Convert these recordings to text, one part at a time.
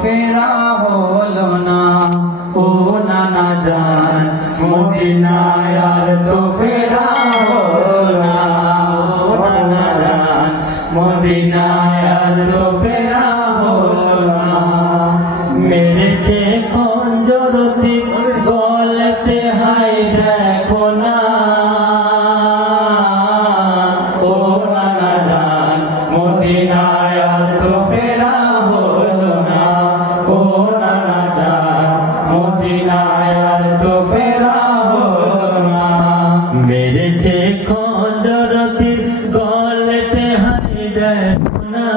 ফেরা হলো না। ও নানা জান মদিনায় আর তো ফেরা হলো না। ও নানা জান মদিনায় আর তো ফেরা হলো না। মেরেছে খঞ্জরতি গলেতে হাই দেখো না। ও নানা জান মদিনায় আর তো ফেরা হলো না। ও নানা জান মদিনায় আর তো ফেরা হলো না। মেরেছে খঞ্জরতি গলেতে হাই দেখো না।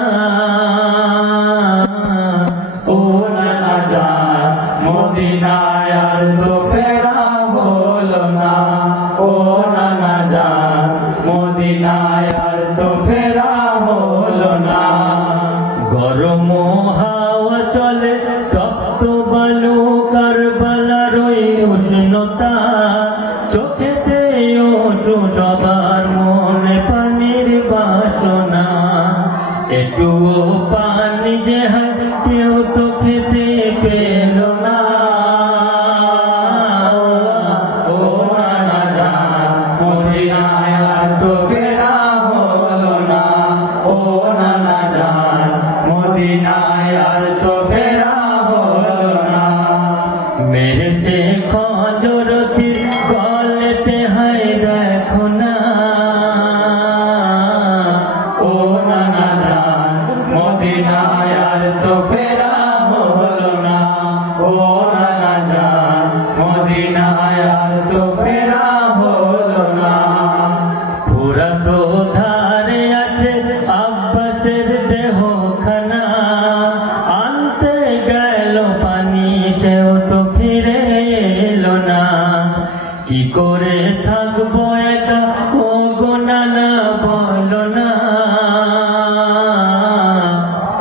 ও নানা জান মদিনায় আর তো ফেরা হলো না। ও নানা জান মদিনায় আর তো ফেরা হলো না। গরম হাওয়া চলে তপ্ত বালু কারবালার ওই উষ্ণতা। চোখেতে ওঠো সবার মনে পানির বাসনা। একটুও পানি যে হয় কেউ তো খেতে পেল না। ও নানা জান মদিনায় আর তো ফেরা হলো না। ও নানা জান মদিনায় আর তো ফেরা হলো না। মেরেছে খঞ্জরতি গলেতে হাই দেখো না। ও নানা জান মদিনায় আর তো ফেরা হলো না। ও নানা জান মদিনায় আর তো ফেরা হলো না। ফুরাত ধারে আছে আব্বাসের দেহখানা। আনতে গেল পানি সেও তো ফিরে এলো না। কি করে থাকবো একা ও গো নানা বলো না।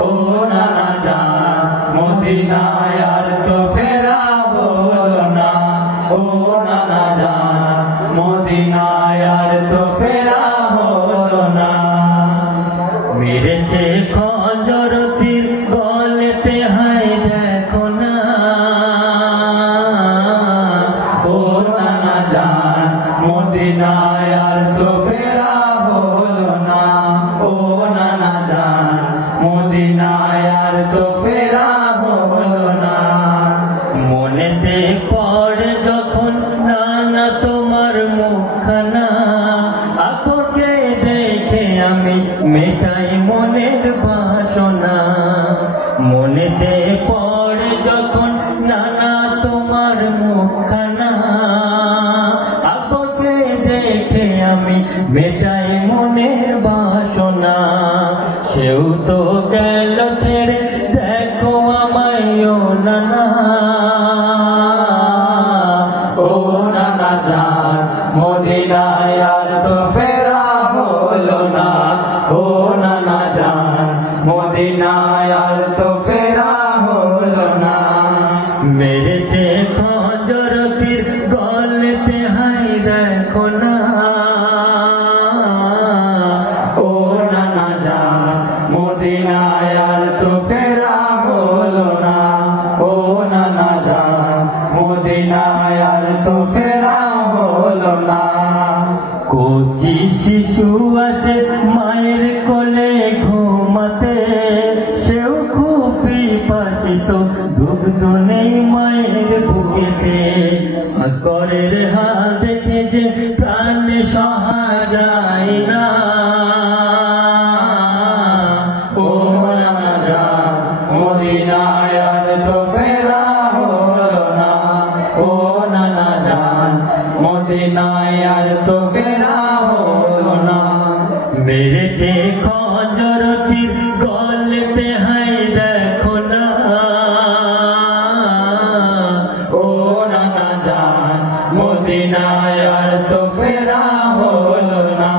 ও নানা জান মদিনায় আর তো ফেরা হলো না। ও নানা জান মদিনায় আর তো ফেরা হলো না। মেরেছে খঞ্জরতির গলেতে হাই দেখো না। ও নানা জান মদিনায় আর তো ফেরা হলো না। ও নানা জান মদিনায় আর তো ফেরা হলো না। মনেতে পড়ে যখন নানা তোমার মুখখানা। আপনাকে দেখে আমি মেটাই মনের বাসনা। মনেতে পড়ে যখন নানা তোমার মুখখানা। আপনাকে দেখে আমি মেটাই মনের বাসনা। সেও তো গেল ছেড়ে দেখো আমায়ও নানা। ও নানা জান মদিনায় আর তো ফেরা হলো না। ও নানা জান মদিনায় আর তো ফেরা হলো না। মেরেছে খঞ্জরতির গলেতে হাই দেখো না। ও নানা জান মদিনায় আর তো ফেরা হলো না। ও নানা জান মদিনায় আর তো ফেরা হলো না। কচি শিশু আসে মায়ের কোলে ঘুমাতে। সেও খুব পিপাসিত দুগ্ধ নেই মায়ের বুকেতে। আজগরের হাল দেখে যে প্রাণ সহা যায় না। ও নানা জান মদিনায় আর তো ফেরা হলো না। ও নানা জান মদিনায় আর তো ফেরা হলো না। মেরেছে খঞ্জরতির গলেতে হাই দেখো না। ও নানা জান মদিনায় আর তো ফেরা হলো না।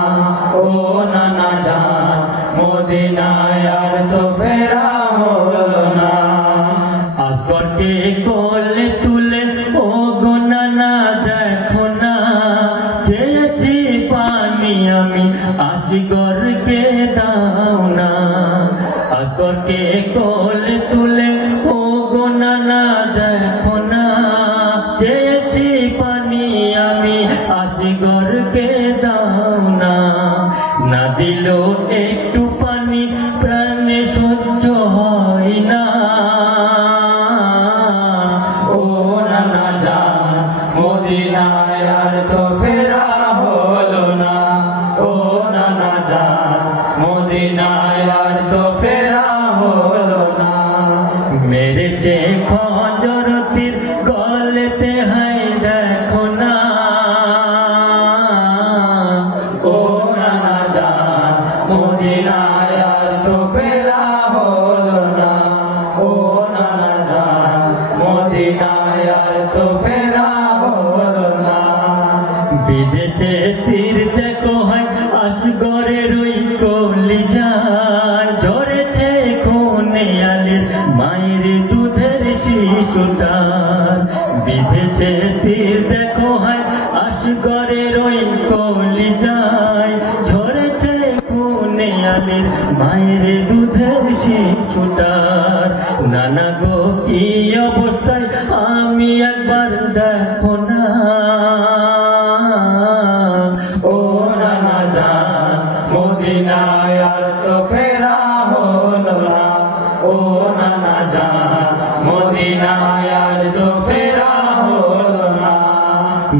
ও নানা জান মদিনায় আর তো ফেরা হলো না। আসরকে কোলে তুলে ও গো নানা দেখো না। চেয়েছি পানি আমি আসগরকে পাই না। ও নানা জান মদিনায় আর তো ফেরা হলো না। ও নানা জান মদিনায় আর তো ফেরা হলো না। মেরেছে খঞ্জর তীর গলেতে হাই দেখো না। ও নানা জান মদিনায় আর তো ফেরা হলো না। ও নানা জান মদিনায় আর তো ফেরা হলো না। বিদেশে তীর দেখো হয় আসগরের ওই কলিজায় ঝরেছে খুনে আলীর মায়ের দুধের শিশুটার। বিদেশে তীর দেখো হয় আসগরের ওই কলিজায় ঝরেছে খুনে আলীর মায়ের দুধের শিশুটার। নানা গো কি অবস্থায় আমি একবার দেখো না। ও নানা জান মদিনায় আর তো ফেরা হলো না। ও নানা জান মদিনায় আর তো ফেরা হলো না।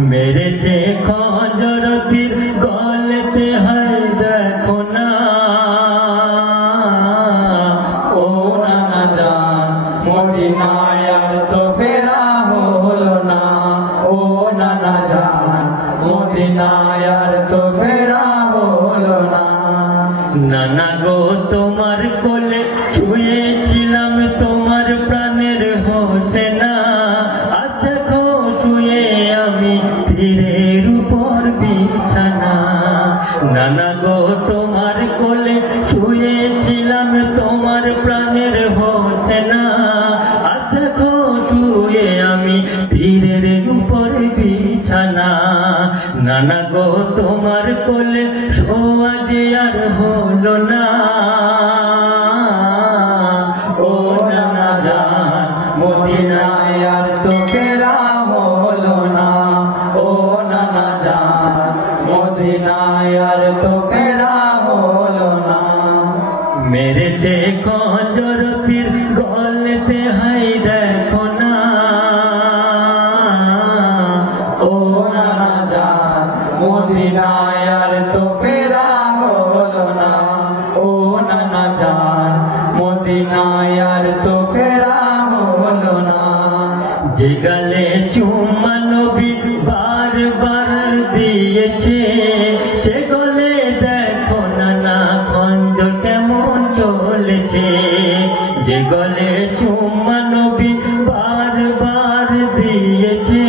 মেরেছে খঞ্জর তীর গলেতে হাই দেখো না। ও নানা জান মদিনায় আর তো ফেরা হলো না। ও নানা জান মদিনায় আর তো ফেরা হলো না। নানা গো তোমার কোলে শুয়েছিলাম তোমার প্রাণের হোসেনা। আজ দেখো শুয়ে আমি তীরের উপর বিছানা। নানা গো তোমার কোলে শুয়েছিলাম তোমার প্রাণের হোসেনা। আজ দেখো শুয়ে আমি তীরের উপর বিছানা। নানা গো তোমার কোলে শোয়া যে আর হলো না। ও নানা জান মদিনায় আর তো ফেরা হলো না। ও নানা জান মদিনায় আর তো ফেরা হলো না। মেরেছে খঞ্জর তীর গলেতে হাই দেখো না। ও নানা জান মদিনায় আর তো ফেরা হলো না। ও নানা জান মদিনায় আর তো ফেরা হলো না। যে গালে চুম্মা নবী বারবার দিয়েছে সে গলে দেখো নানা খঞ্জর কেমন চলেছে। যে গলে চুম্মা নবী বারবার দিয়েছে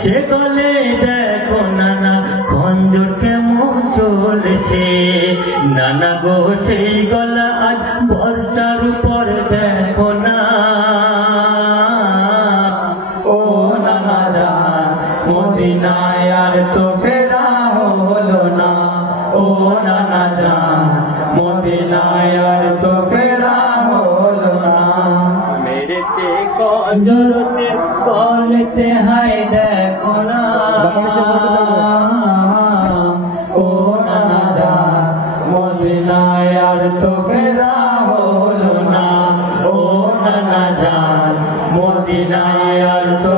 সে গলে দেখো নানা খঞ্জর কেমন চলেছে। নানা গো সেই গলা আজ বর্ষার উপর দেখো না। ও নানা জান মদিনায় আর তো ফেরা হলো না। ও নানা জান মদিনায় আর তো ফেরা হলো না। মেরেছে খঞ্জর তীর গলেতে হাই দেখো না। ও নানা জান মদিনায় আর তো ফেরা হলো না। ও নানা জান মদিনায় আর তো